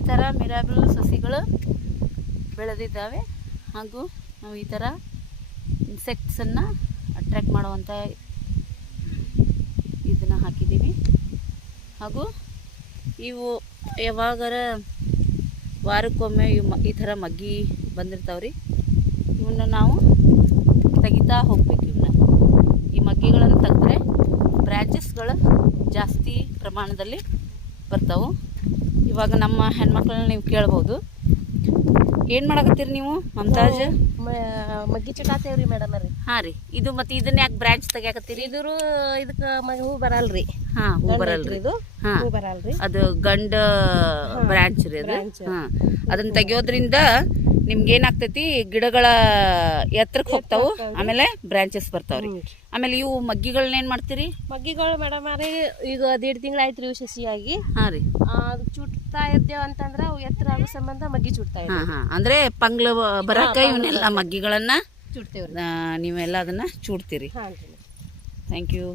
ಈ ಥರ ಮಿರಾಬಲ್ ಸಸಿಗಳು ಬೆಳೆದಿದ್ದಾವೆ. ಹಾಗೂ ನಾವು ಈ ಥರ ಇನ್ಸೆಕ್ಟ್ಸನ್ನು ಅಟ್ರ್ಯಾಕ್ಟ್ ಮಾಡುವಂಥ ಇದನ್ನು ಹಾಕಿದ್ದೀವಿ. ಹಾಗೂ ಇವು ಯಾವಾಗಾರ ವಾರಕ್ಕೊಮ್ಮೆ ಈ ಥರ ಮಗ್ಗಿ ಬಂದಿರ್ತಾವ್ರಿ. ಇವನ್ನ ನಾವು ತೆಗಿತಾ ಹೋಗ್ಬೇಕು. ಈ ಮಗ್ಗಿಗಳನ್ನು ತೆಗೆದ್ರೆ ಬ್ರ್ಯಾಂಚಸ್ಗಳು ಜಾಸ್ತಿ ಪ್ರಮಾಣದಲ್ಲಿ ಬರ್ತಾವೆ. ಇವಾಗ ನಮ್ಮ ಹೆಣ್ಮಕ್ಳನ್ನ ನೀವು ಕೇಳ್ಬೋದು, ಏನು ಮಾಡಕತ್ತೀರಿ ನೀವು ಮಮತಾಜ್? ಮಗ್ಗಿ ಚಟಾತೇವ್ರಿ ಮೇಡಮ್ ರೀ. ಹಾಂ ರೀ. ಇದು ಮತ್ತೆ ಇದನ್ನ ಯಾಕೆ ಬ್ರಾಂಚ್ ತೆಗಿಯಾಕತ್ತೀರಿ? ಇದಕ್ಕೆ ಹೂ ಬರಲ್ರಿ. ಹಾಂ, ಹೂ ಬರಲ್ರಿ. ಇದು ಹಾಂ, ಹೂ ಬರಲ್ರಿ. ಅದು ಗಂಡ ಬ್ರಾಂಚ್ ರೀ ಅದು. ಹಾಂ, ಅದನ್ನ ತೆಗಿಯೋದ್ರಿಂದ ನಿಮ್ಗೆ ಏನಾಗ್ತೈತಿ, ಗಿಡಗಳ ಎತ್ತರಕ್ಕೆ ಹೋಗ್ತಾವು, ಆಮೇಲೆ ಬ್ರಾಂಚಸ್ ಬರ್ತಾವ್ರಿ. ಆಮೇಲೆ ಇವು ಮಗ್ಗಿಗಳನ್ನ ಏನ್ ಮಾಡ್ತೀರಿ? ಮಗ್ಗಿಗಳು ಮೇಡಮ್ ರೀ ಈಗ 1.5 ತಿಂಗಳು ಆಯ್ತು ರೀ ಸಸಿಯಾಗಿ. ಹಾಂ ರೀ. ಅದು ಚುಟ್ತಾ ಇದ್ದೇವ ಅಂತಂದ್ರೆ ಅವು ಎತ್ತರ ಆಗೋ ಸಂಬಂಧ ಮಗ್ಗಿ ಚುಟ್ತಾ ಇದ್ದೇವೆ. ಹಾಂ, ಅಂದ್ರೆ ಪಂಗ್ಲ ಬರಾಕ ಇವನ್ನೆಲ್ಲ ಮಗ್ಗಿಗಳನ್ನ ಚುಟ್ತೇವ್ರಿ. ನೀವೆಲ್ಲ ಅದನ್ನ ಚೂಡ್ತೀರಿ. ಹಾಂ ರೀ. Thank you.